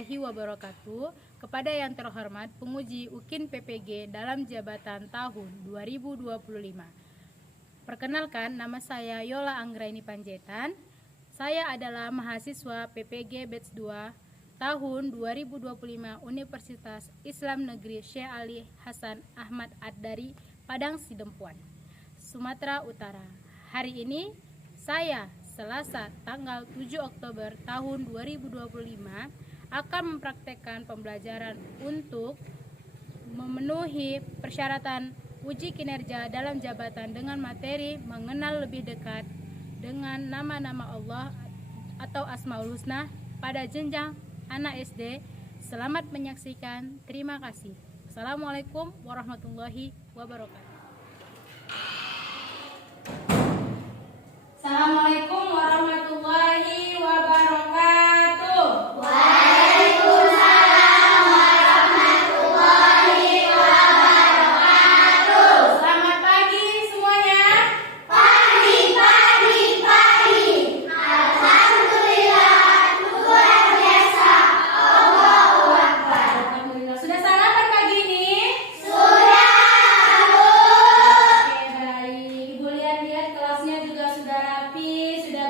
warahmatullahi wabarakatuh. Kepada yang terhormat penguji UKIN PPG dalam jabatan tahun 2025. Perkenalkan, nama saya Yola Anggraini Panjaitan. Saya adalah mahasiswa PPG Batch 2 tahun 2025 Universitas Islam Negeri Syekh Ali Hasan Ahmad Ad-Dari, Padang Sidempuan, Sumatera Utara. Hari ini saya Selasa tanggal 7 Oktober tahun 2025 akan mempraktekkan pembelajaran untuk memenuhi persyaratan uji kinerja dalam jabatan dengan materi mengenal lebih dekat dengan nama-nama Allah atau Asmaul Husna pada jenjang anak SD. Selamat menyaksikan. Terima kasih. Assalamualaikum warahmatullahi wabarakatuh. Assalamualaikum warahmatullahi wabarakatuh. Waalaikumsalam warahmatullahi wabarakatuh. Selamat pagi semuanya. Pagi. Alhamdulillah, luar biasa. Allahu Akbar. Alhamdulillah. Sudah sarapan pagi ini? Sudah, Bu. Oke, baik. Ibu lihat-lihat kelasnya juga sudah rapi, sudah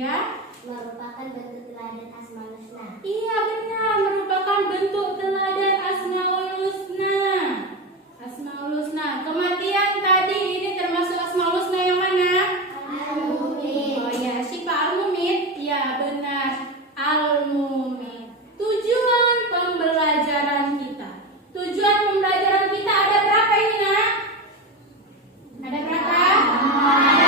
Nadia? Merupakan bentuk teladan Asmaul Husna. Iya benar, merupakan bentuk teladan Asmaul Husna. Asmaul Husna. Kematian tadi ini termasuk Asmaul Husna yang mana? Al-Mu'min. Oh ya, Syifa Al-Mumit. Ya benar, Al-Mumit. Tujuan pembelajaran kita. Tujuan pembelajaran kita ada berapa ini, Nak? Ada berapa? Empat.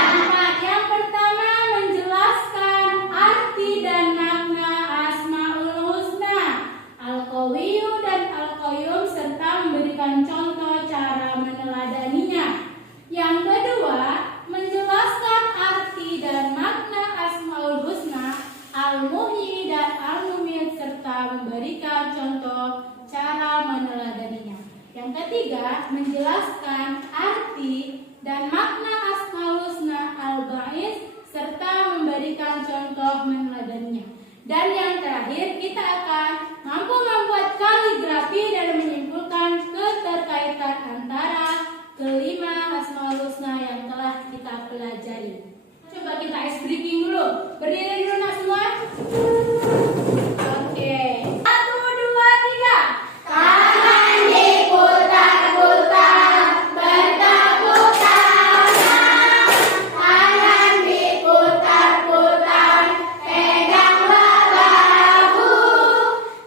Yang pertama menjelaskan arti dan makna Asmaul Husna, Al-Qawiyyu dan Al-Qayyum serta memberikan contoh cara meneladaninya. Yang kedua, menjelaskan arti dan makna Asmaul Husna, Al-Muhyi dan Al-Mumit serta memberikan contoh cara meneladaninya. Yang ketiga, menjelaskan arti dan makna Asmaul Husna Al-Ba'is serta memberikan contoh meneladaninya. Dan yang terakhir, kita akan mampu membuat kaligrafi dan menyimpulkan keterkaitan antara kelima Asmaul Husna yang telah kita pelajari. Coba kita ice breaking dulu. Berdiri dulu nak semua. Oke. 1, 2, 3. Tangan diputar-putar, bertepuk tangan. Tangan diputar-putar, peganglah bahu.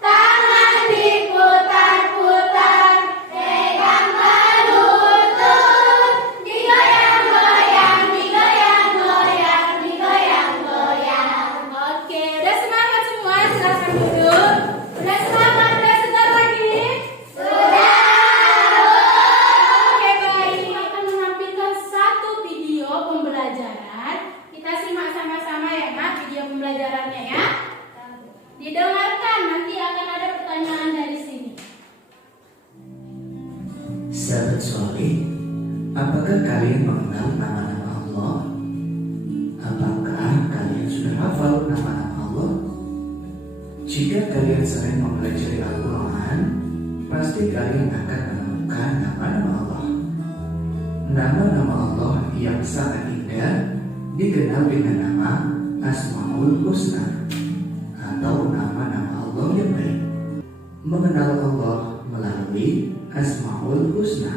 Tangan diputar-putar, peganglah lutut. Digoyang-goyang, digoyang-goyang, digoyang-goyang. Oke, udah semangat semua? Silakan duduk. Udah semangat, udah segar lagi? Sudah. Oke, baik. Kita akan menampilkan satu video pembelajaran. Kita simak sama-sama ya, Nak, video pembelajarannya ya. Didengarkan, nanti akan ada pertanyaan dari sini. Sahabat soleh, apakah kalian mengenal nama-nama Allah? Apakah kalian sudah hafal nama-nama Allah? Jika kalian sering mempelajari Al-Quran, pasti kalian akan menemukan nama-nama Allah. Nama-nama Allah yang sangat indah dikenal dengan nama Asmaul Husna atau nama-nama Allah yang baik. Mengenal Allah melalui Asmaul Husna.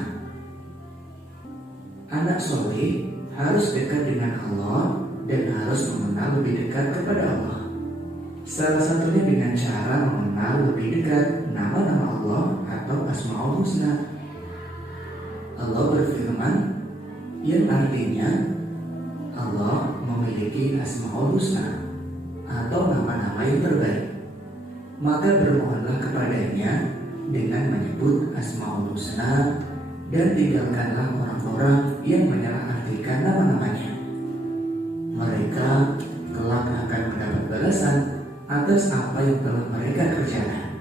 Anak soleh harus dekat dengan Allah dan harus mengenal lebih dekat kepada Allah. Salah satunya dengan cara mengenal lebih dekat nama-nama Allah atau Asmaul Husna. Allah berfirman yang artinya Allah memiliki Asmaul Husna atau nama-nama yang terbaik. Maka bermohonlah kepadanya dengan menyebut Asmaul Husna dan tinggalkanlah orang-orang yang menyalahartikan nama-namanya. Mereka kelak akan mendapat balasan atas apa yang telah mereka kerjakan.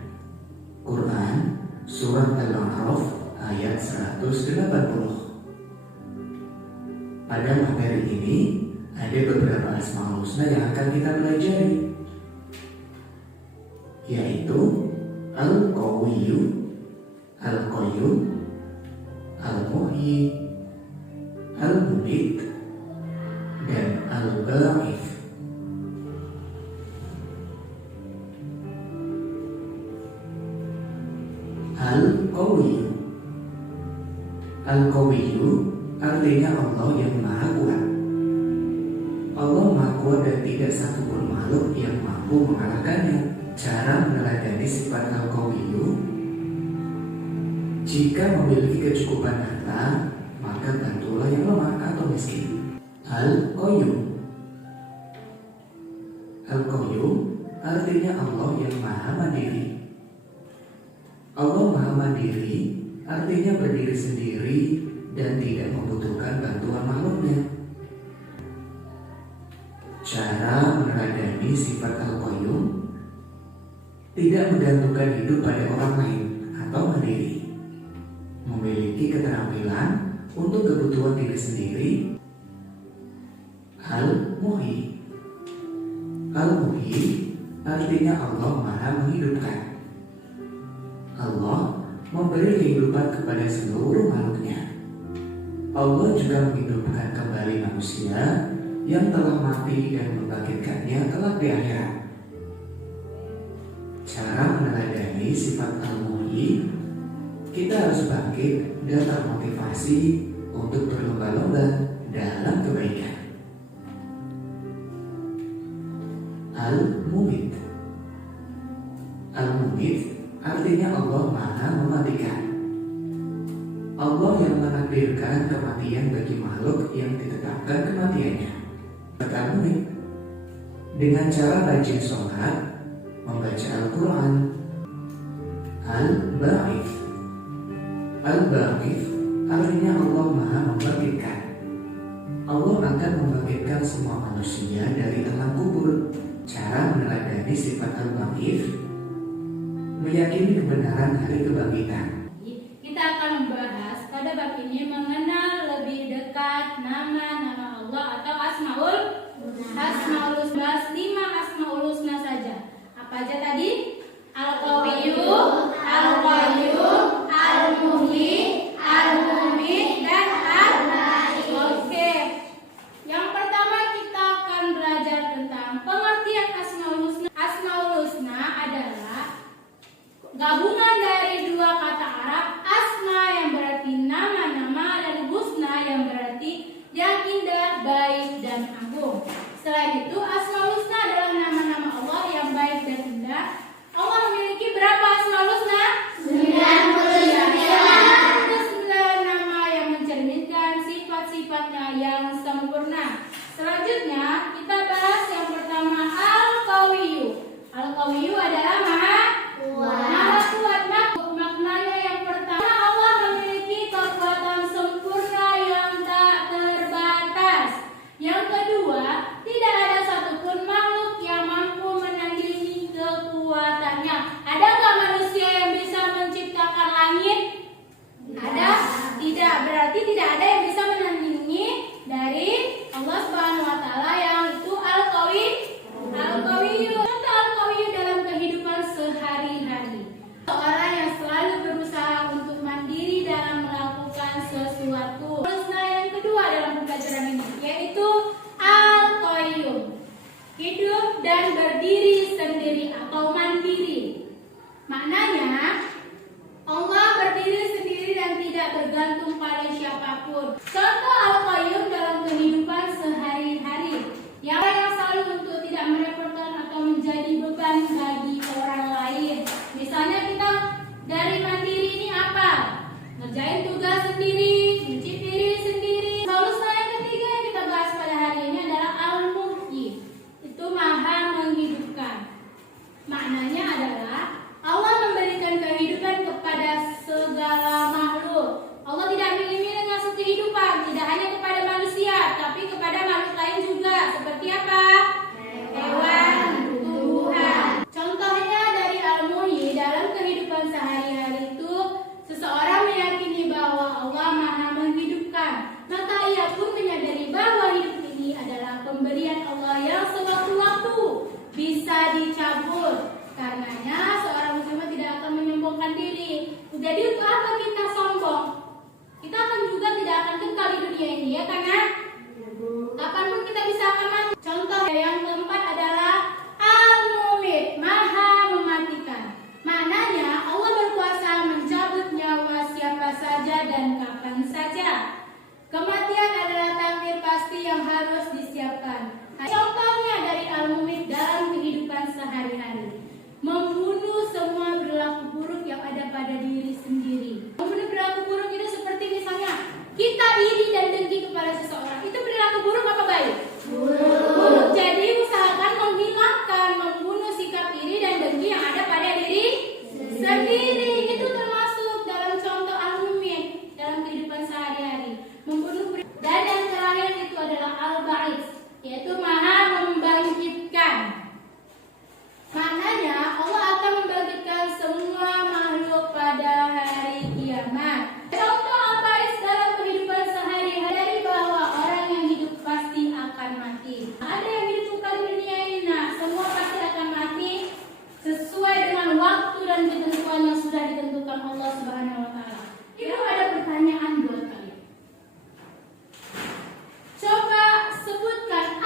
Quran Surat Al-A'raf ayat 180. Pada materi ini ada beberapa Asmaul Husna yang akan kita pelajari, yaitu Al-Qawiyyu, Al-Qayyum, Al-Muhyi, Al-Mumit, dan Al-Ba'its. Al-Qawiyyu. Al-Qawiyyu artinya Allah yang maha kuat. Allah maha kuat dan tidak satupun makhluk yang mampu mengalahkannya. Cara meneladani sifat Al-Qawiyyu: jika memiliki kecukupan harta, maka bantulah yang lemah atau miskin. Al-Qayyum. Al-Qayyum artinya Allah yang maha mandiri. Allah maha mandiri artinya berdiri sendiri dan tidak membutuhkan bantuan makhluknya. Cara meneladani sifat Al-Qayyum: tidak menggantungkan hidup pada orang lain atau mandiri, memiliki keterampilan untuk kebutuhan diri sendiri. Al-Muhyi. Al-Muhyi artinya Allah maha menghidupkan. Allah memberi kehidupan kepada seluruh makhluknya. Allah juga menghidupkan kembali manusia yang telah mati dan membangkitkannya kelak di akhirat. Cara meneladani sifat Al-Muhyi, kita harus bangkit dan termotivasi untuk berlomba-lomba dalam kebaikan. Al-Mumit. Al-Mumit artinya Allah Maha Mematikan. Allah yang menakdirkan kematian bagi makhluk yang ditetapkan kematiannya. Al-Mumit dengan cara rajin sholat, membaca Al-Quran. Al-Ba'ith. Al-Ba'ith artinya Allah Maha Membangkitkan. Allah akan membangkitkan semua manusia dari alam kubur. Cara meneladani sifat Al-Ba'ith, meyakini kebenaran hari kebangkitan. Kita akan membahas pada bab ini mengenal lebih dekat nama-nama Allah atau Asmaul Husna. 5 Asmaul Husna saja. Apa aja tadi? Al-Qawiyyu, Al-Qayyum, Al-Muhyi, Al-Mumit, dan Al-Ba'its. Oke. Yang pertama kita akan belajar tentang pengertian Asmaul Husna. Asmaul Husna adalah gabungan dari dua kata Arab, asma yang berarti nama-nama dan husna yang berarti yang indah, baik, dan agung. Selain itu, Asmaul Husna adalah nama-nama Allah yang baik dan indah. Allah memiliki berapa Asmaul Husna? 99 nama yang mencerminkan sifat-sifatnya yang sempurna. Selanjutnya, kita bahas yang pertama Al-Qawiyyu. Al-Qawiyyu adalah Maha Kuat. Maknanya yang pertama, Allah memiliki kekuatan sempurna yang tak terbatas. Yang kedua, tidak ada satupun makhluk yang mampu menandingi kekuatannya. Ada nggak manusia yang bisa menciptakan langit? Ada? Tidak. Berarti tidak ada yang bisa menandingi dari Allah Subhanahu wa taala yang itu Al-Qawiyyu. Contoh Al-Qawiyyu dalam kehidupan sehari-hari. Orang yang selalu berusaha untuk mandiri dalam melakukan sesuatu. Husna yang kedua dalam pembelajaran ini yaitu Al-Qayyum. Hidup dan berdiri sendiri atau mandiri. Maknanya Allah berdiri sendiri dan tidak bergantung pada siapapun. Contoh Al-Qayyum dalam kehidupan sehari-hari. Yang selalu untuk tidak merepotkan atau menjadi beban bagi orang lain. Misalnya kita dari mandiri ini apa? Ngerjain tugas sendiri, nyuci piring sendiri. Solusi yang ketiga yang kita bahas pada hari ini adalah Al-Muhyi. Itu Maha Menghidupkan. Maknanya adalah Allah memberikan kehidupan kepada segala makhluk. Allah tidak milih-milih ngasih kehidupan, tidak hanya kepada manusia, tapi kepada makhluk lain juga. Seperti apa? Hewan, tumbuhan. Contohnya dari Al-Muhyi dalam kehidupan sehari-hari itu, seseorang meyakini bahwa Allah Maha Menghidupkan, maka ia pun menyadari bahwa hidup ini adalah pemberian Allah yang sewaktu-waktu bisa dicabut. Karenanya seorang muslim tidak akan menyombongkan diri. Jadi untuk apa kita sombong? Kita akan juga tidak akan kekal di dunia ini, ya karena kapanpun kita bisa akan mati. Contoh yang keempat adalah Al-Mumit, Maha Mematikan. Maknanya Allah berkuasa mencabut nyawa siapa saja dan kapan saja. Kematian adalah takdir pasti yang harus disiapkan. Contohnya dari Al-Mumit dalam kehidupan sehari-hari. Membunuh semua perilaku buruk yang ada pada diri sendiri. Membunuh perilaku buruk itu seperti misalnya kita iri dan dengki kepada seseorang. Itu perilaku buruk apa baik? Buruk. Jadi usahakan menghilangkan, membunuh sikap iri dan dengki yang ada pada diri sendiri. Itu termasuk dalam contoh Al-Mumit dalam kehidupan sehari-hari. Membunuh. Dan yang terakhir itu adalah Al-Ba'its, yaitu Maha Membangkitkan. Maknanya Allah akan membangkitkan semua makhluk pada hari kiamat. Contoh Al-Ba'its dalam kehidupan sehari-hari bahwa orang yang hidup pasti akan mati. Ada yang hidup kali dunia ini, nah semua pasti akan mati sesuai dengan waktu dan ketentuan yang sudah ditentukan Allah Subhanahu wa taala. Itu ada pertanyaan buat kalian. Coba sebutkan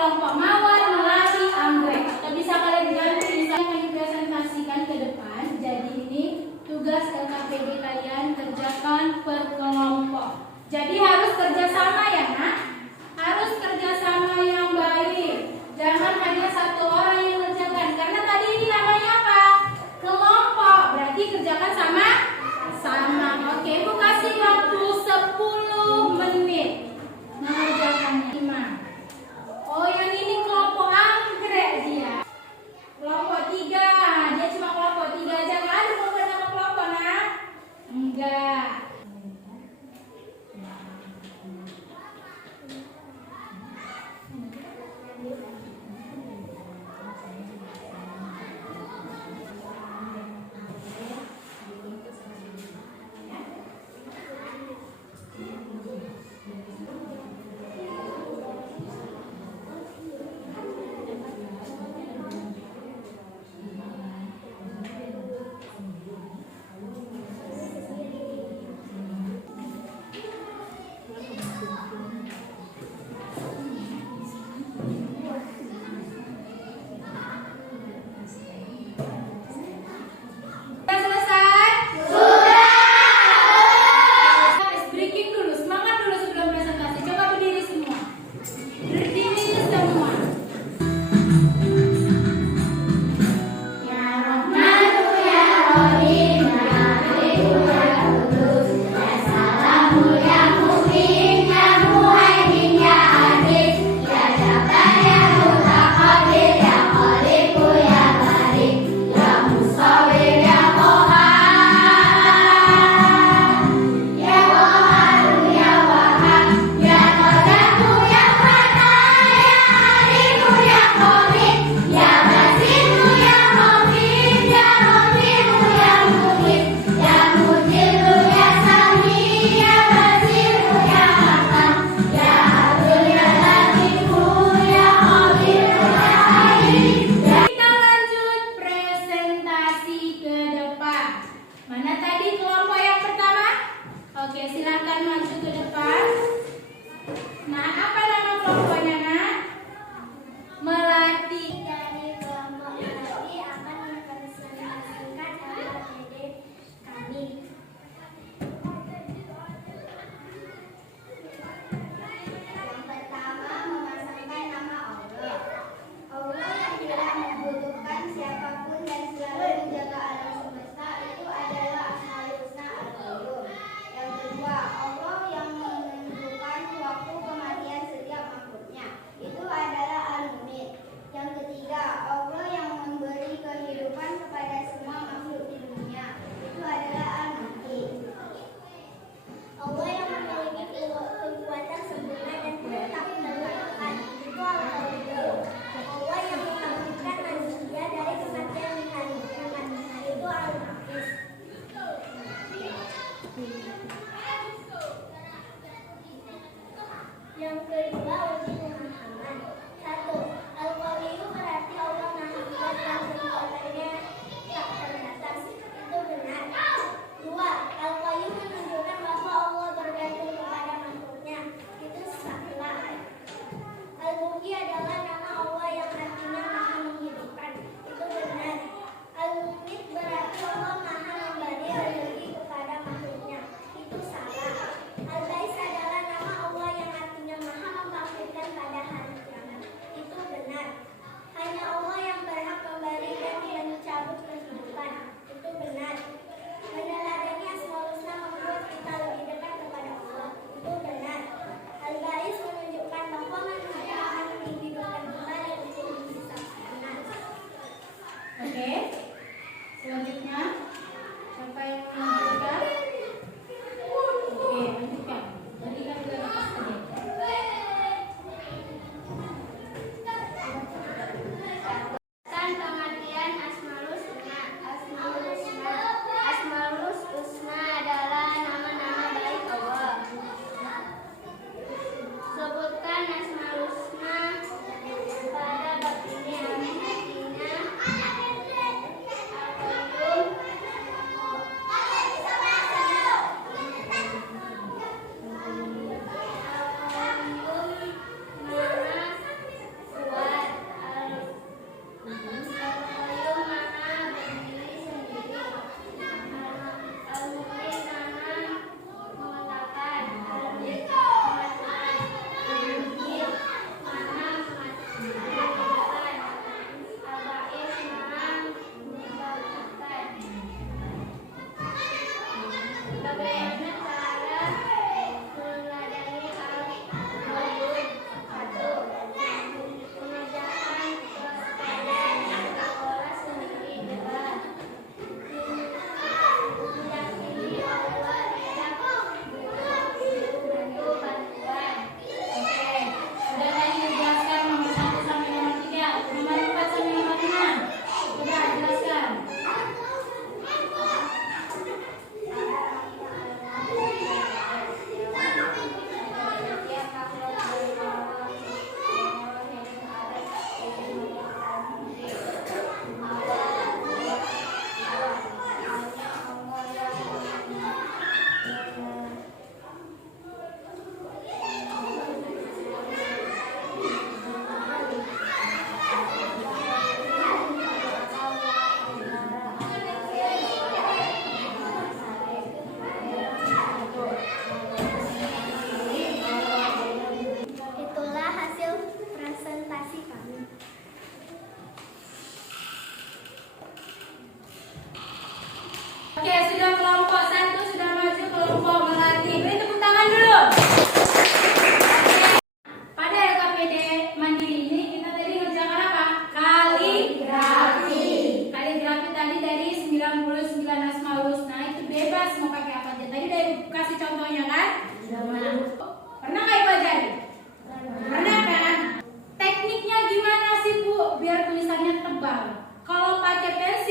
kelompok mawar, melati, anggrek. Atau bisa kalian ganti, bisa kalian presentasikan ke depan. Jadi ini tugas LKPD kalian kerjakan per kelompok. Jadi harus kerjasama ya nak, harus kerjasama yang baik. Jangan hanya satu orang yang kerjakan, karena tadi ini namanya apa? Kelompok. Berarti kerjakan sama. Oke, Bu kasih waktu 10 menit mengerjakannya. 5. Oh, yang ini kelompok anggrek dia. Kelompok 3. Dia cuma kelompok 3 aja, nggak ada beberapa kelompok nak? Enggak.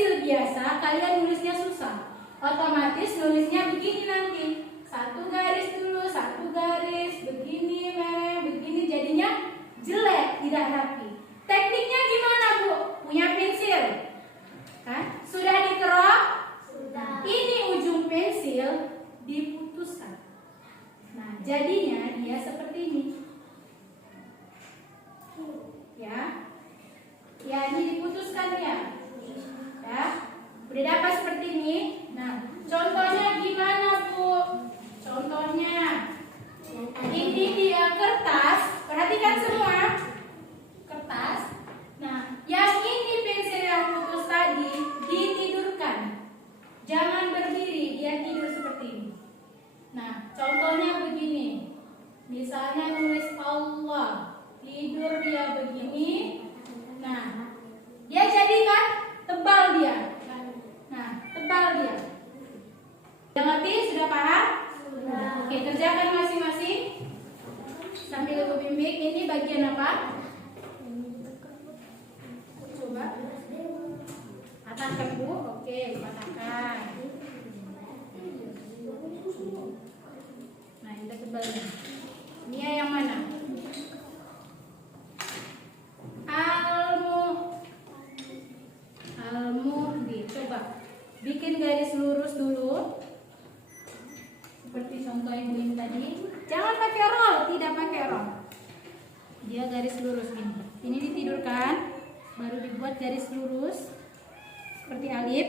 pensil biasa kalian nulisnya susah. Otomatis nulisnya begini nanti. Satu garis dulu, satu garis, begini, begini, jadinya jelek, tidak rapi. Tekniknya gimana, Bu? Punya pensil? Kan? Sudah dikerok? Sudah. Ini ujung pensil diputuskan. Nah, jadinya dia seperti ini. Ya. Ya, ini diputuskan ya. Ya. Udah dapat seperti ini. Nah, contohnya gimana, Bu? Contohnya ini dia kertas. Perhatikan semua. Kertas. Nah, yang ini pensil yang putus tadi ditidurkan. Jangan berdiri, dia tidur seperti ini. Nah, contohnya begini. Misalnya nulis Allah, tidur dia begini. Nah, dia jadikan tebal dia. Nah, tebal dia. Sudah ngerti? Sudah paham? Sudah. Oke, kerjakan masing-masing. Sambil Ibu bimbing, ini bagian apa? Coba. Patahkan, Bu. Oke, patahkan. Nah, ini tebalnya. Ini yang mana? Almuhdi. Coba bikin garis lurus dulu. Seperti contoh Ibu ini tadi. Jangan pakai roll, tidak pakai roll. Dia garis lurus ini. Ini ditidurkan, baru dibuat garis lurus seperti alif.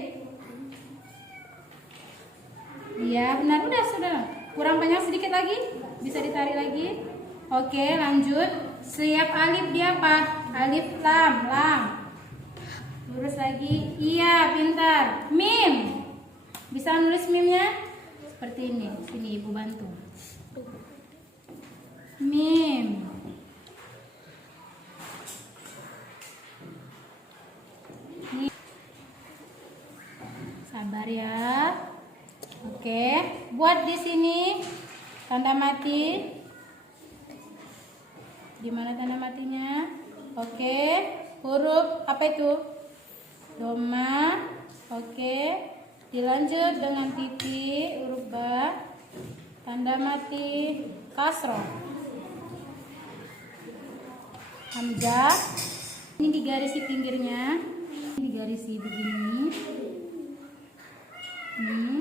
Iya, benar, udah sudah. Kurang banyak sedikit lagi, bisa ditarik lagi. Oke, lanjut. Setiap alif dia apa? Alif lam, lam. Lurus lagi. Iya, pintar. Mim. Bisa nulis mimnya? Seperti ini. Sini Ibu bantu. Mim. Ini. Sabar ya. Oke, buat di sini tanda mati. Di mana tanda matinya? Oke, huruf apa itu? Doma. Oke, dilanjut dengan titik huruf ba. Tanda mati kasroh. Hamzah. Ini digarisi pinggirnya. Ini digarisi begini. Ini.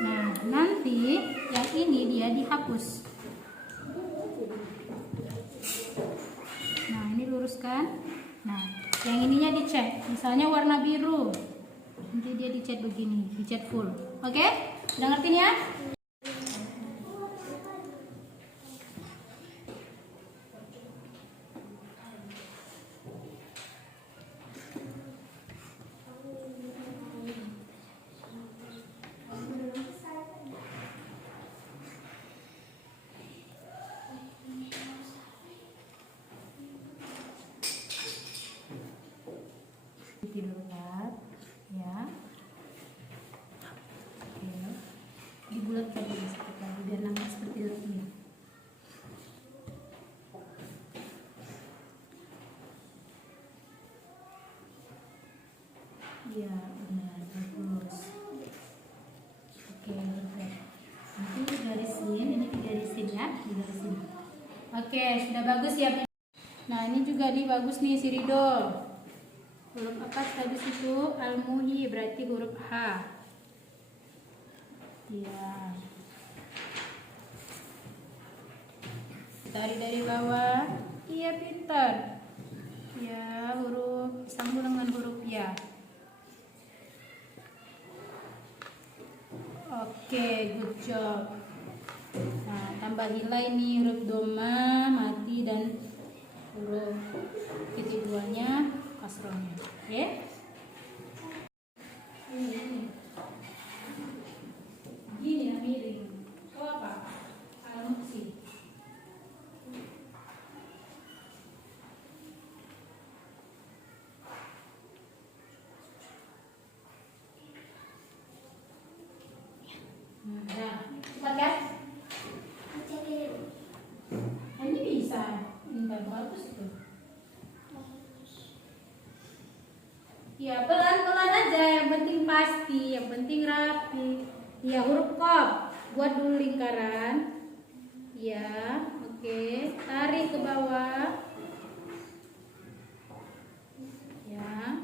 Nah, nanti yang ini dia dihapus. Nah, ini luruskan. Nah, yang ininya dicat. Misalnya warna biru. Nanti dia dicat begini, dicat full. Oke? Udah ngerti ya? Tidurkan ya. Oke. Dibulatkan dulu sedikit lagi biar nampak seperti ini. Iya, benar, bagus. Oke, perfect. Nanti digarisin, ini digarisin ya, digarisin. Oke, sudah bagus ya. Nah, ini juga nih bagus nih si Rido. Huruf apa tadi itu? Al-Muhi berarti huruf H. Ya. Tarik dari bawah. Iya, pintar. Ya, huruf sambung dengan huruf ya. Oke, good job. Nah, tambah nilai nih huruf doma, mati dan huruf titik duanya, kasrohnya. Oke? Gini ya, miring. Oh apa? Al-Muksi. Nah, cepat kan? Ini bisa. Ini bagus itu. Ya, pelan-pelan aja, yang penting pasti, yang penting rapi. Ya, huruf Qaf. Buat dulu lingkaran. Ya, oke. Tarik ke bawah. Ya.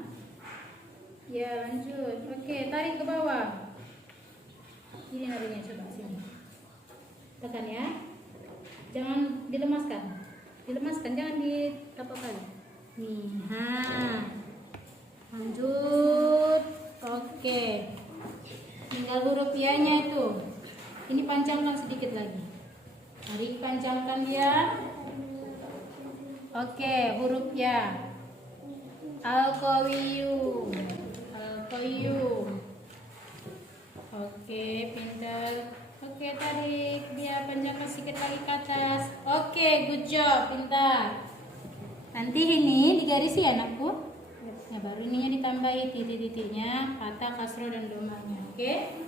Ya, lanjut. Oke, tarik ke bawah. Ini naruhnya, coba sini. Tekan ya. Jangan dilemaskan. Dilemaskan, jangan ditapakkan. Nih, lanjut. Oke. Tinggal huruf ya-nya itu. Ini panjangkan sedikit lagi. Tarik, panjangkan ya. Oke, huruf ya. Al-Qawiyyum. Al-Qayyum. Oke, pintar. Oke, tarik. Dia panjangkan sedikit lagi ke atas. Oke, good job, pintar. Nanti ini digarisi ya, anakku. Ya, baru ininya ditambahi titik-titiknya, kata, kasroh, dan domahnya. Oke.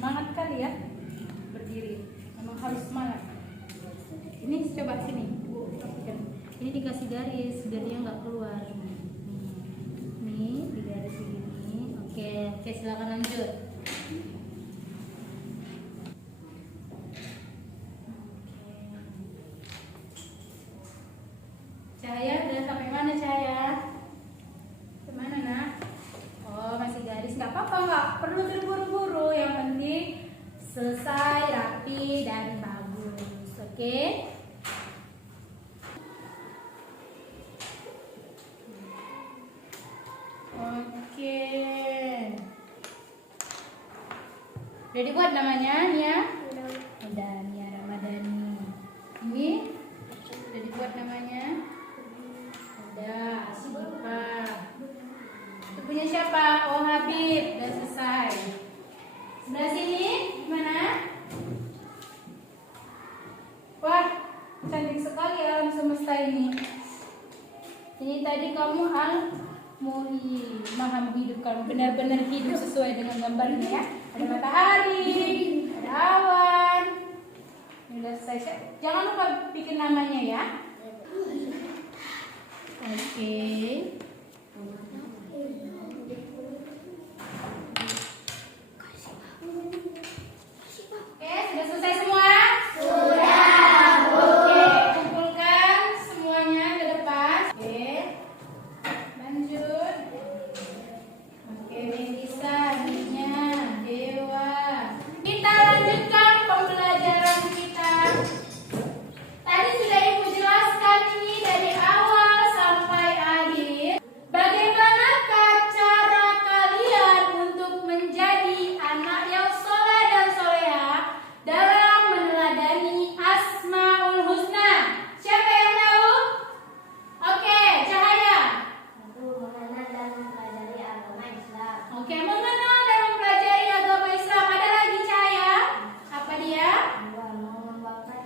Semangat kali ya berdiri, memang harus semangat. Ini coba sini, Bu, perhatikan. Ini dikasih garis biar dia nggak keluar. Nih digaris begini. Oke, silakan lanjut. Cahaya udah sampai mana, Cahaya? Kemana, nak? Oh, masih garis, nggak apa-apa, nggak perlu terburu-buru. Yang penting selesai, rapi, dan bagus. Oke? Oke. Udah dibuat namanya, Nia? Udah, Nia Ramadhani. Ini udah dibuat namanya? Udah, Asyifa. Itu punya siapa? Oh, Habib. Udah selesai. Sebelah sini gimana? Wah, cantik sekali alam semesta ini. Ini tadi kamu Al-Muhyi, Maha menghidupkan, benar-benar hidup sesuai dengan gambarnya ya. Ada matahari, ada awan. Ini udah selesai. Jangan lupa bikin namanya ya. Oke. Sudah selesai semua? Sudah, Bu. Oke, kumpulkan semuanya ke depan. Oke, lanjut. Oke, Melisa, Nia, Dewa. Kita lanjutkan pembelajaran kita. Tadi sudah Ibu jelaskan ini dari awal sampai akhir. Bagaimanakah cara kalian untuk menjadi anak yang soleh dan soleha dalam meneladani Asmaul Husna? Siapa yang tahu? Oke, Cahaya. Mengenal dan mempelajari agama Islam. Oke, mengenal dan mempelajari agama Islam. Ada lagi, Cahaya? Apa dia? Dua, mengembangkan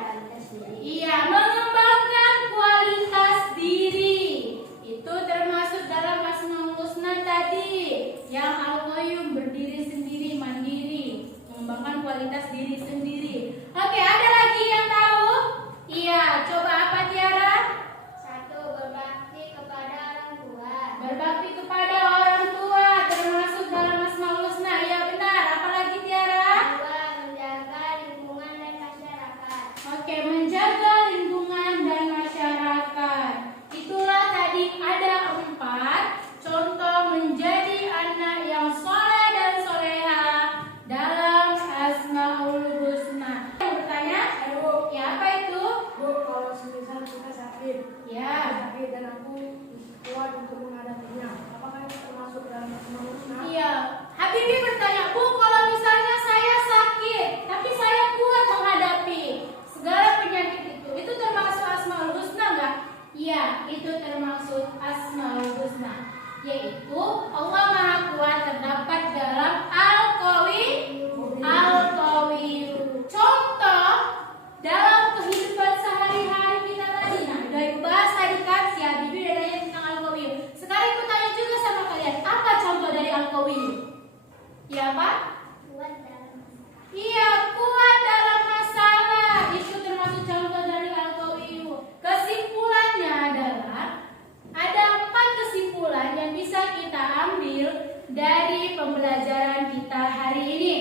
kualitas diri. Iya, mengembangkan kualitas diri. Itu termasuk dalam Asmaul Husna tadi. Yang Al-Qayyum, berdiri sendiri, mandiri, mengembangkan kualitas diri sendiri. Oke, ada lagi yang tahu? Iya, coba apa, Tiara? Satu, berbakti kepada orang tua. Berbakti kepada orang tua termasuk dalam Asmaul Husna. Iya, benar. Apalagi, Tiara? Dua, menjaga lingkungan dan masyarakat. Oke, menjaga lingkungan dan masyarakat. Itulah tadi ada 4 contoh menjadi anak yang soleh dan soleha dalam Asmaul Husna. Yang bertanya, ya apa itu? Bu, kalau semisal kita sakit, Ya, sakit dan aku kuat untuk menghadapinya, apakah itu termasuk dalam Asmaul Husna? iya. Habibie bertanya, Bu, kalau misalnya saya sakit, tapi saya kuat apa? Kuat dalam masalah. Iya, kuat dalam masalah. Itu termasuk contoh dari Al-Qawiyu. Kesimpulannya adalah ada 4 kesimpulan yang bisa kita ambil dari pembelajaran kita hari ini.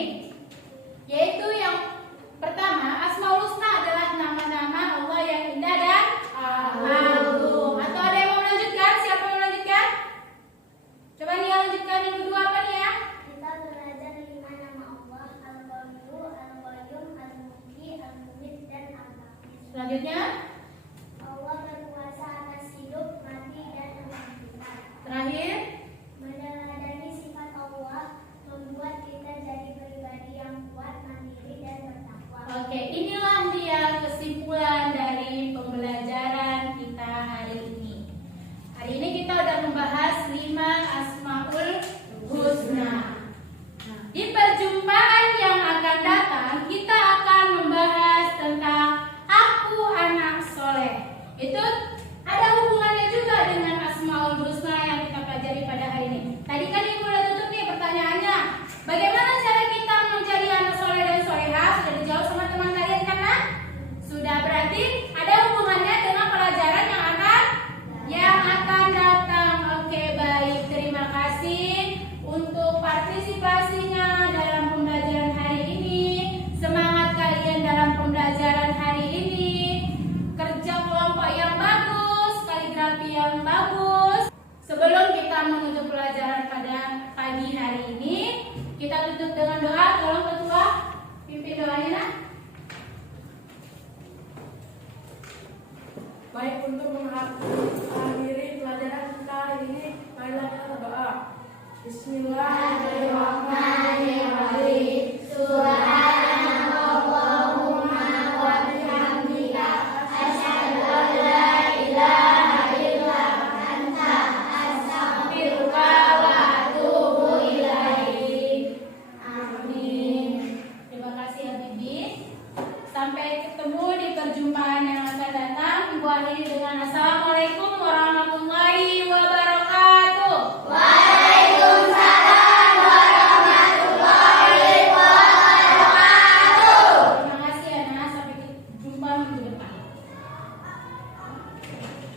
Yaitu yang pertama, Asmaul Husna adalah nama-nama Allah yang indah dan agung. Atau ada yang mau melanjutkan? Siapa yang mau melanjutkan? Coba nih lanjutkan yang kedua apa nih ya? Kita belajar 5 nama Allah: Al-Qawiyyu, Al-Qayyum, Al-Muhyi, Al-Mumit, dan Al-Hafiz. Selanjutnya, Allah berkuasa atas hidup, mati, dan kebangkitan. terakhir, Meneladani sifat Allah membuat kita jadi pribadi yang kuat, mandiri, dan bertakwa. oke, inilah dia kesimpulan dari pembelajaran kita hari ini. Hari ini kita udah membahas 5 Asmaul Husna. Nah, di perjumpaan yang akan datang kita akan membahas tentang Aku Anak Soleh. Itu ada hubungannya juga dengan Asmaul Husna yang kita pelajari pada hari ini. Tadi kan Ibu udah tutup nih pertanyaannya. Bagaimana cara kita menjadi anak soleh dan solehah? Sudah dijawab sama teman kalian kan? Nah? Sudah, berarti ada hubungannya dengan pelajaran yang akan datang. Oke, baik. Terima kasih untuk partisipasinya dalam pembelajaran hari ini. Semangat kalian dalam pembelajaran hari ini. Kerja kelompok yang bagus, kaligrafi yang bagus. Sebelum kita menutup pelajaran pada pagi hari ini, kita tutup dengan doa. Tolong ketua pimpin doanya, Nak. Baik, untuk mengakhiri pelajaran kita hari ini, marilah kita berdoa. Bismillahirrahmanirrahim. Subhanallahumma wa bihamdika asyhadu an la ilaha illa anta astaghfiruka wa atubu ilaik. Amin. Terima kasih ya Bibi. Sampai ketemu di perjumpaan yang akan datang. Ibu akhiri dengan Assalamualaikum warahmatullahi